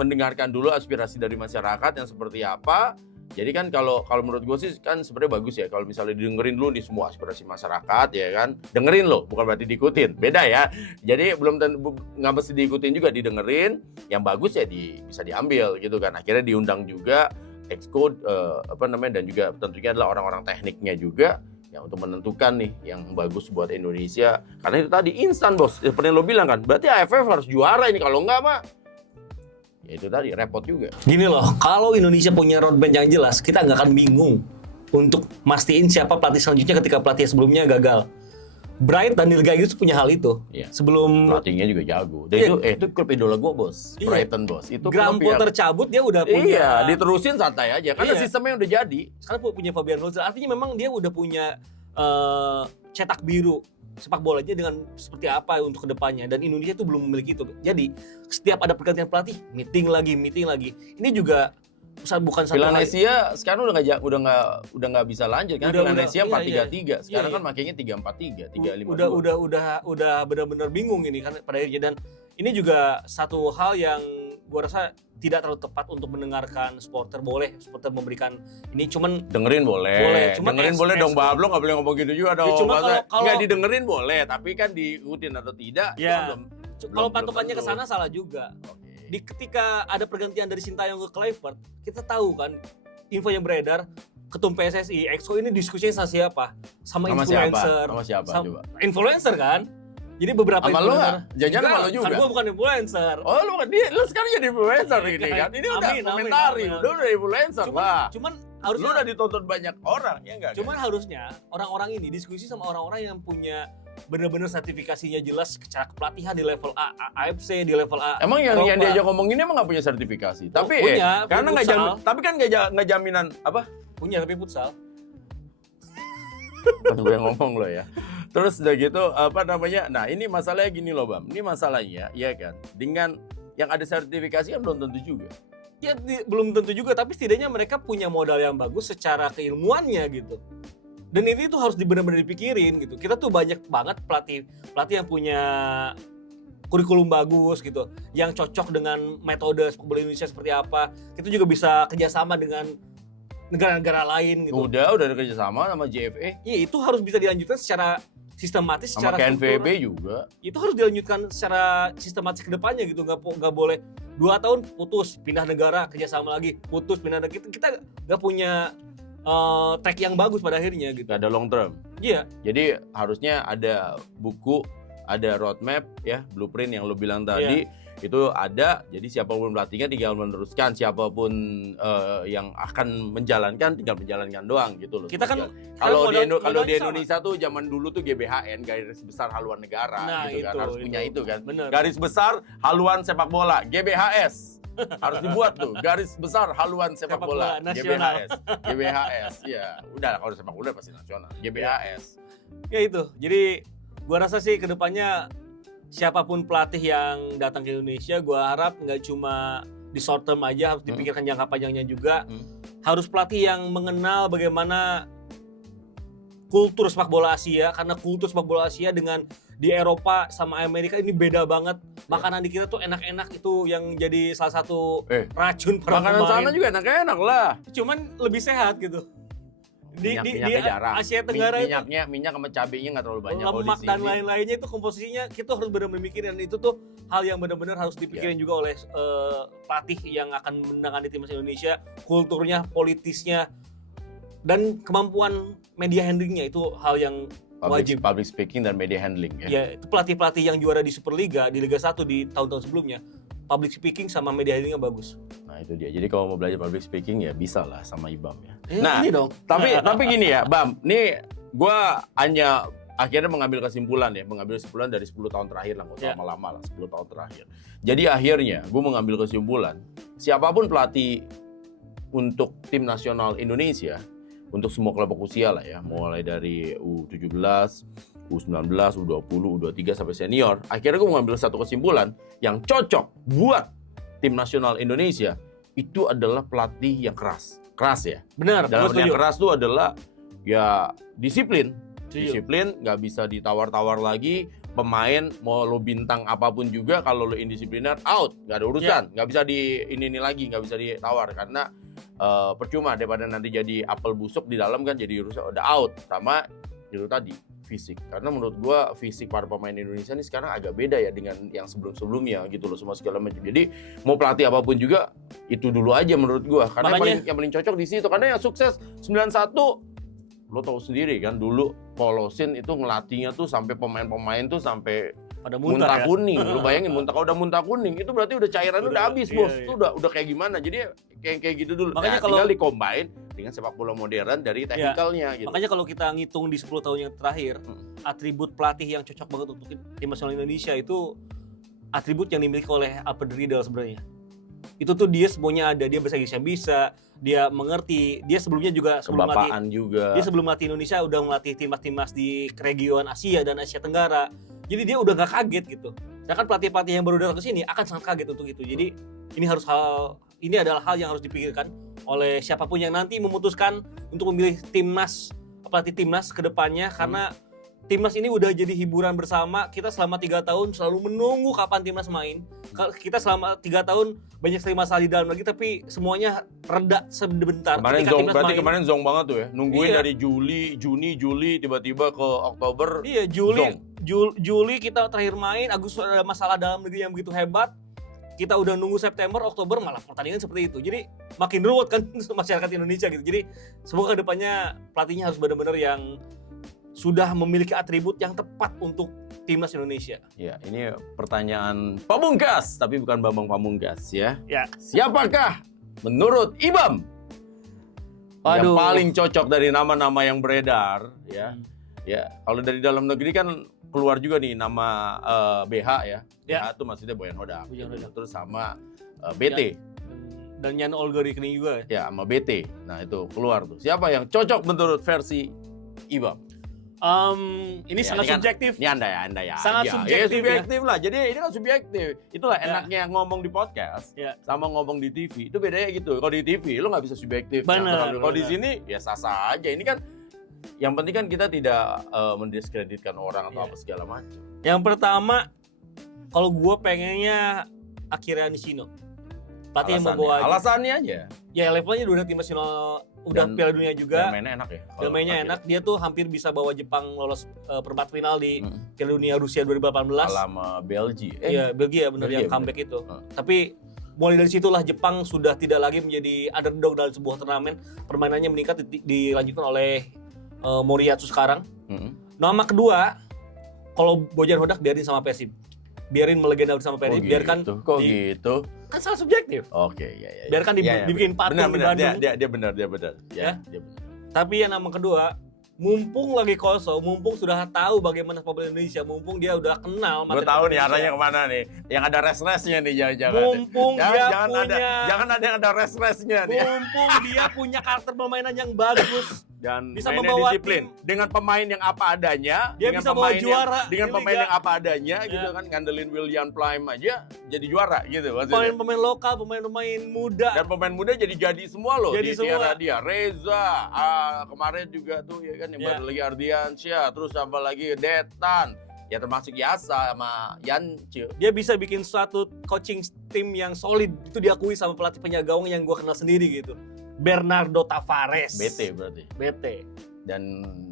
mendengarkan dulu aspirasi dari masyarakat yang seperti apa. Jadi kan kalau menurut gue sih kan sebenarnya bagus ya kalau misalnya didengerin dulu nih semua aspirasi masyarakat ya kan. Dengerin loh, bukan berarti diikutin. Beda ya. Jadi nggak mesti diikutin juga, didengerin. Yang bagus ya bisa diambil gitu kan. Akhirnya diundang juga exco dan juga tentunya adalah orang-orang tekniknya juga yang untuk menentukan nih yang bagus buat Indonesia. Karena itu tadi instan bos. Seperti yang lo bilang kan. Berarti AFF harus juara ini, kalau enggak mah ya itu tadi repot juga. Gini loh, kalau Indonesia punya roadmap yang jelas, kita nggak akan bingung untuk mastiin siapa pelatih selanjutnya ketika pelatih sebelumnya gagal. Bright dan Liga Inggris punya hal itu. Iya. Sebelum pelatihnya juga jago. Dan itu klub idola gue bos, Brighton bos. Itu Graham Potter cabut dia udah punya. Iya, diterusin santai aja karena sistemnya udah jadi. Sekarang punya Fabian Holzer, artinya memang dia udah punya cetak biru sepak bolanya dengan seperti apa untuk kedepannya, dan Indonesia itu belum memiliki itu. Jadi setiap ada pergantian pelatih, meeting lagi. Ini juga bukan satu Villanesia sekarang udah nggak bisa lanjut kan. Villanesia 4-3-3 sekarang kan makanya 3-4-3 3-5-2. Udah benar-benar bingung ini kan pada akhirnya. Dan ini juga satu hal yang gua rasa tidak terlalu tepat untuk mendengarkan supporter. Boleh supporter memberikan ini, cuman dengerin boleh. Cuman Dengerin boleh dong, Bab. Lo nggak boleh ngomong gitu juga dong. cuma kalau nggak didengerin boleh, tapi kan diikutin atau tidak. ya itu kalau belum patokannya ke tentu. sana salah juga. Oke. Ketika ada pergantian dari Sintayong ke Kluivert, kita tahu kan info yang beredar, ketum PSSI, Exco ini diskusinya sama siapa? Sama influencer. Sama siapa? Coba. Influencer kan? Jadi beberapa Sama lo influencer. nggak? Jangan sama lo juga. Kan gua bukan influencer. Oh lu sekarang jadi influencer ini kan? Ini udah Amin, komentari, amin. udah influencer lah. Cuman Lu harusnya udah ditonton banyak orang ya enggak? Cuman harusnya orang-orang ini diskusi sama orang-orang yang punya benar-benar sertifikasinya jelas secara kepelatihan di level AFC, di level A. Emang yang Eropa. diajak ngomong ini emang nggak punya sertifikasi. Tapi punya, karena punya nggak futsal. tapi kan nggak jaminan apa? Punya tapi futsal. Kan gue yang ngomong lo ya. Terus udah gitu apa namanya? Nah ini masalahnya gini loh Bam. Ini masalahnya ya kan. Dengan yang ada sertifikasi kan belum tentu juga. Ya belum tentu juga, tapi setidaknya mereka punya modal yang bagus secara keilmuannya gitu. Dan ini tuh harus benar-benar dipikirin gitu. Kita tuh banyak banget pelatih yang punya kurikulum bagus gitu, yang cocok dengan metode sepak bola Indonesia seperti apa. Kita juga bisa kerjasama dengan negara-negara lain gitu. Udah ada kerjasama sama JFA, Iya, itu harus bisa dilanjutkan secara sistematis, sama secara KNVB struktural. juga. Itu harus dilanjutkan secara sistematis ke depannya gitu. Nggak boleh 2 tahun putus, pindah negara, kerjasama lagi, putus, pindah negara. Kita nggak punya track yang bagus pada akhirnya gitu. Gak ada long term. Iya, Jadi harusnya ada buku, ada roadmap ya, blueprint yang lo bilang tadi. Itu ada, jadi siapapun pelatihnya tinggal meneruskan, siapapun yang akan menjalankan tinggal menjalankan doang gitu loh. kita kan Kalau di modalnya sama. Indonesia tuh zaman dulu tuh GBHN, garis besar haluan negara Nah, gitu kan, harus punya itu kan. Bener. Garis besar haluan sepak bola, GBHS. Harus dibuat tuh, garis besar haluan sepak bola, nasional. GBHS. Ya, udah kalau sepak bola pasti nasional, GBHS. Ya itu. Jadi gua rasa sih kedepannya siapapun pelatih yang datang ke Indonesia, gua harap nggak cuma di short term aja, harus dipikirkan jangka panjangnya juga. Harus pelatih yang mengenal bagaimana kultur sepak bola Asia, karena kultur sepak bola Asia dengan di Eropa sama Amerika ini beda banget. Makanan di kita tuh enak-enak, itu yang jadi salah satu racun para Makanan pemain. sana juga enak-enak lah. Cuman lebih sehat gitu. Di Minyaknya jarang. Asia Tenggara itu minyak sama cabenya nggak terlalu banyak. Kalau di lemak dan sini. lain-lainnya itu komposisinya kita harus benar-benar mikirin, dan itu tuh hal yang benar-benar harus dipikirin juga oleh pelatih yang akan menangani timnas Indonesia. Kulturnya, politisnya, dan kemampuan media handlingnya itu hal yang wajib. Public speaking dan media handling ya. Ya, itu pelatih-pelatih yang juara di Superliga, di Liga 1 di tahun-tahun sebelumnya, public speaking sama media handlingnya bagus. Nah itu dia. Jadi kalau mau belajar public speaking ya bisa lah sama Ibam ya. Nah, ini dong. Tapi gini ya, Bam. Nih gue hanya akhirnya mengambil kesimpulan dari 10 tahun terakhir lah, nggak usah lama-lama lah, 10 tahun terakhir. Jadi akhirnya gue mengambil kesimpulan, siapapun pelatih untuk tim nasional Indonesia, untuk semua kelompok usia lah ya, mulai dari U17, U19, U20, U23 sampai senior. Akhirnya gue mengambil satu kesimpulan yang cocok buat tim nasional Indonesia itu adalah pelatih yang keras ya. Benar. Dalam arti yang keras itu adalah ya disiplin. Disiplin, nggak bisa ditawar-tawar lagi. Pemain mau lo bintang apapun juga, kalau lo indisipliner out, nggak ada urusan, nggak bisa ini lagi, nggak bisa ditawar karena percuma daripada nanti jadi apel busuk di dalam kan, jadi urusan udah out. Sama itu tadi fisik, karena menurut gua fisik para pemain Indonesia ini sekarang agak beda ya dengan yang sebelum-sebelumnya gitu loh, semua segala macam. Jadi mau pelatih apapun juga itu dulu aja menurut gua, karena yang paling cocok di situ. Karena yang sukses 91 lo tahu sendiri kan, dulu Polosin itu ngelatihnya tuh sampai pemain-pemain tuh sampai pada muntah kuning. Lo bayangin kalau udah muntah kuning itu berarti udah cairan udah habis, bos. Iya. Itu udah kayak gimana. Jadi kayak gitu dulu. Makanya tinggal di-combine dengan sepak bola modern dari teknikalnya gitu. Makanya kalau kita ngitung di 10 tahun yang terakhir, atribut pelatih yang cocok banget untuk tim nasional Indonesia itu atribut yang dimiliki oleh Alfred Riedel sebenarnya. Itu tuh dia semuanya ada, dia bisa, dia mengerti, dia sebelumnya juga dia sebelum melatih Indonesia udah melatih timnas di region Asia dan Asia Tenggara. Jadi dia udah gak kaget gitu. Sedangkan pelatih-pelatih yang baru datang ke sini akan sangat kaget untuk itu. Jadi ini adalah hal yang harus dipikirkan oleh siapapun yang nanti memutuskan untuk memilih pelatih timnas ke depannya, karena Timnas ini udah jadi hiburan bersama. Kita selama 3 tahun selalu menunggu kapan Timnas main. Kita selama 3 tahun banyak sekali masalah di dalam lagi, tapi semuanya reda sebentar. Kemarin ketika zong, Timnas berarti main. kemarin zong banget tuh ya. Nungguin Iya. dari Juni, tiba-tiba ke Oktober. Iya, Juli kita terakhir main, Agustus ada masalah dalam negeri yang begitu hebat. Kita udah nunggu September, Oktober malah pertandingan seperti itu. Jadi makin ruwet kan masyarakat Indonesia gitu. Jadi semoga kedepannya pelatihnya harus benar-benar yang sudah memiliki atribut yang tepat untuk Timnas Indonesia. Ya, ini pertanyaan Pamungkas, tapi bukan Bambang Pamungkas ya. Ya. Siapakah menurut Ibam yang Waduh. paling cocok dari nama-nama yang beredar ya? Ya, kalau dari dalam negeri kan keluar juga nih nama BH ya. Ya. BH itu maksudnya Boyan Hodak. Boyan Hodak. Terus sama BT. Dan Yan Olga Rekening juga. Ya, sama BT. Nah, itu keluar tuh. Siapa yang cocok menurut versi Ibam? Ini Ya, sangat ini kan- subjektif. Ini anda ya. Sangat aja. subjektif, Ya, subjektif lah. Jadi ini kan subjektif. Itulah Ya. enaknya ngomong di podcast Ya. sama ngomong di TV. Itu bedanya gitu. Kalau di TV lo nggak bisa subjektif. Benar, Kalau di benar. sini ya sah-sah aja. Ini kan yang penting kan kita tidak mendiskreditkan orang atau Ya. apa segala macam. Yang pertama, kalau gue pengennya Akira Nishino. Pelatih yang membawa Alasannya aja. ya levelnya udah tim nasional, udah Dan- Piala Dunia Dan juga. mainnya enak ya. Dan mainnya enak, dia tuh hampir bisa bawa Jepang lolos perempat final di Hmm. Piala Dunia Rusia 2018. Alama Belgia. Iya, Belgia benar Belgia, yang comeback itu. Hmm. Tapi mulai dari situlah Jepang sudah tidak lagi menjadi underdog dalam sebuah turnamen. Permainannya meningkat dilanjutkan oleh Moriyasu sekarang. Hmm. Nama kedua, kalau Bojan Hodak biarin sama Persib. Biarin melegenda bersama Persib, biarkan Kok gitu? kan sangat subjektif. Oke, ya. Biarkan dibikin patung di benar, Bandung. dia benar. Ya. Dia benar. Tapi yang nama kedua, mumpung lagi kosong, mumpung sudah tahu bagaimana sepak bola Indonesia, mumpung dia udah kenal Gue materi tahu nih Indonesia. arahnya kemana nih. Yang ada rest-restnya nih jangan-jangan. Mumpung dia Jangan ada yang ada rest-restnya nih. mumpung dia punya karakter permainan yang bagus, Dan bisa mainnya membawa disiplin. tim. Dengan pemain yang apa adanya. Dia dengan bisa bawa pemain juara Dengan di pemain Liga. yang apa adanya gitu Ya. kan. Ngandelin William Prime aja jadi juara gitu maksudnya. Pemain-pemain lokal, pemain-pemain muda. Dan pemain muda jadi semua loh. Jadi Di semua. era dia Reza, kemarin juga tuh ya kan yang Ya. baru lagi Ardiansyah, terus apa lagi Detan. Ya termasuk Yasa sama Yance. Dia bisa bikin suatu coaching tim yang solid. Itu diakui sama pelatih penjaga gawang yang gue kenal sendiri gitu. Bernardo Tavares. BT berarti. BT. Dan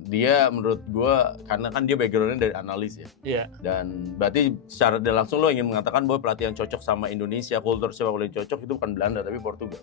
dia menurut gua karena kan dia backgroundnya dari analis ya. Iya. Dan berarti secara tidak langsung lo ingin mengatakan bahwa pelatih yang cocok sama Indonesia, kultur sepak bola yang cocok itu bukan Belanda tapi Portugal.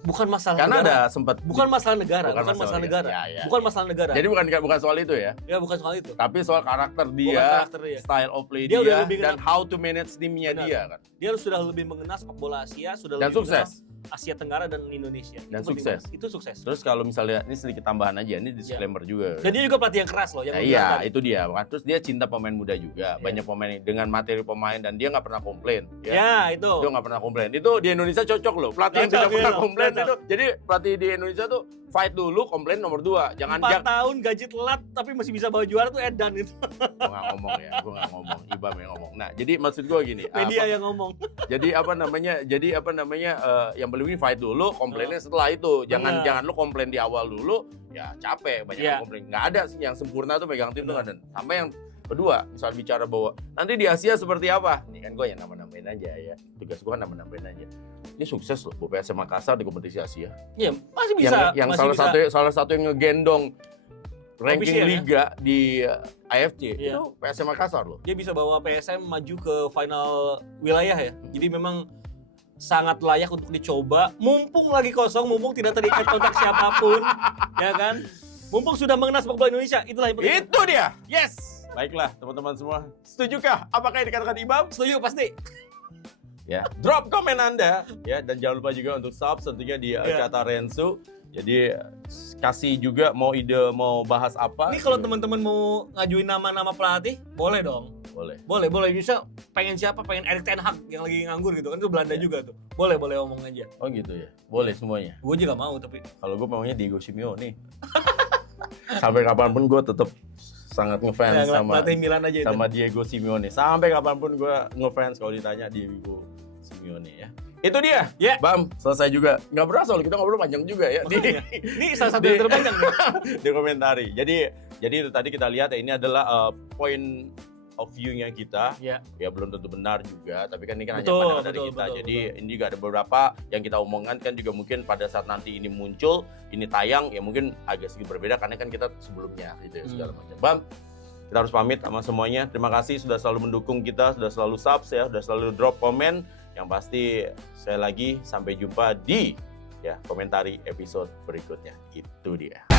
Bukan masalah Karena negara. ada sempat Bukan masalah negara, Bukan bukan masalah masalah negara. ya, Bukan ya. masalah negara. Jadi bukan soal itu ya. Ya bukan soal itu. Tapi soal karakter Bukan dia, karakter dia. style of play Dia dia, udah lebih dan kenal- how to manage timnya Benar. dia kan. Dia sudah lebih mengenal sepak bola Asia, sudah Dan lebih sukses. mengenal Asia Tenggara dan Indonesia. Dan Itu penting sukses. banget. Itu sukses. Terus kalau misalnya ini sedikit tambahan aja, ini disclaimer juga. Dan dia juga pelatih yang keras loh, yang Nah, lu bilang iya, tadi. itu dia. Terus dia cinta pemain muda juga. Iya. Banyak pemain dengan materi pemain dan dia nggak pernah komplain. Ya, itu. Dia nggak pernah komplain. Itu di Indonesia cocok loh. Pelatih yang Cocok, tidak pernah iya, komplain cocok. itu. Jadi pelatih di Indonesia tuh fight dulu, komplain nomor 2. Jangan 4 tahun gaji telat tapi masih bisa bawa juara tuh edan gitu. Gue nggak ngomong ya. Gue nggak ngomong. Ibam yang ngomong. Nah, jadi maksud gue gini. Media yang ngomong. Jadi apa namanya? Yang paling penting fight dulu, komplainnya setelah itu. Benar. Jangan lu komplain di awal dulu. Ya capek banyak Iya. yang komplain. Nggak ada yang sempurna tuh megang tim tuh nggak ada. Sampai yang kedua, misal bicara bahwa nanti di Asia seperti apa? Nih kan gue yang nama-namain aja ya. Tugas gue kan nama-namain aja. Ini sukses loh, PSM Makassar di kompetisi Asia. Iya, masih bisa. Yang masih salah satu yang ngegendong ranking Official, ya? liga di AFC Iya. itu PSM Makassar loh. Dia bisa bawa PSM maju ke final wilayah ya. Jadi memang sangat layak untuk dicoba. Mumpung lagi kosong, mumpung tidak terikat kontak siapapun, ya kan? Mumpung sudah mengenal sepak bola Indonesia, itulah yang penting. Itu dia. Yes. Baiklah, teman-teman semua. Setujukah apakah yang dikatakan Ibam? Setuju pasti. Ya, drop komen Anda ya, dan jangan lupa juga untuk sub tentunya di Iya. Kata Rensu. Jadi kasih juga mau ide mau bahas apa. Ini kalau teman-teman mau ngajuin nama-nama pelatih, boleh dong. boleh. Boleh. Bisa pengen siapa? Pengen Erik ten Hag yang lagi nganggur gitu kan, itu Belanda Iya. juga tuh. Boleh ngomong aja. Oh gitu ya. Boleh semuanya. Gue juga mau tapi Kalau gue maunya Diego Simeone. Sampai kapanpun gue tetap sangat ngefans ya, sama pelatih Milan aja itu. Diego Simeone. Sampai kapanpun gue ngefans kalau ditanya Diego Simeone ya. Itu dia. Ya. Bam, selesai juga. Nggak berasa loh, kita ngobrol panjang juga ya. Ini salah satu yang terpanjang. Di komentari. Jadi itu tadi kita lihat ya, ini adalah point of view-nya kita. Ya. Ya belum tentu benar juga, tapi kan ini kan Betul, hanya pandangan dari betul, kita. betul, Jadi betul. ini juga ada beberapa yang kita omongkan kan juga mungkin pada saat nanti ini muncul, ini tayang ya mungkin agak sedikit berbeda karena kan kita sebelumnya gitu ya segala macam. Bam, kita harus pamit sama semuanya. Terima kasih sudah selalu mendukung kita, sudah selalu subs ya, sudah selalu drop komen. Yang pasti saya lagi sampai jumpa di ya komentari episode berikutnya. Itu dia.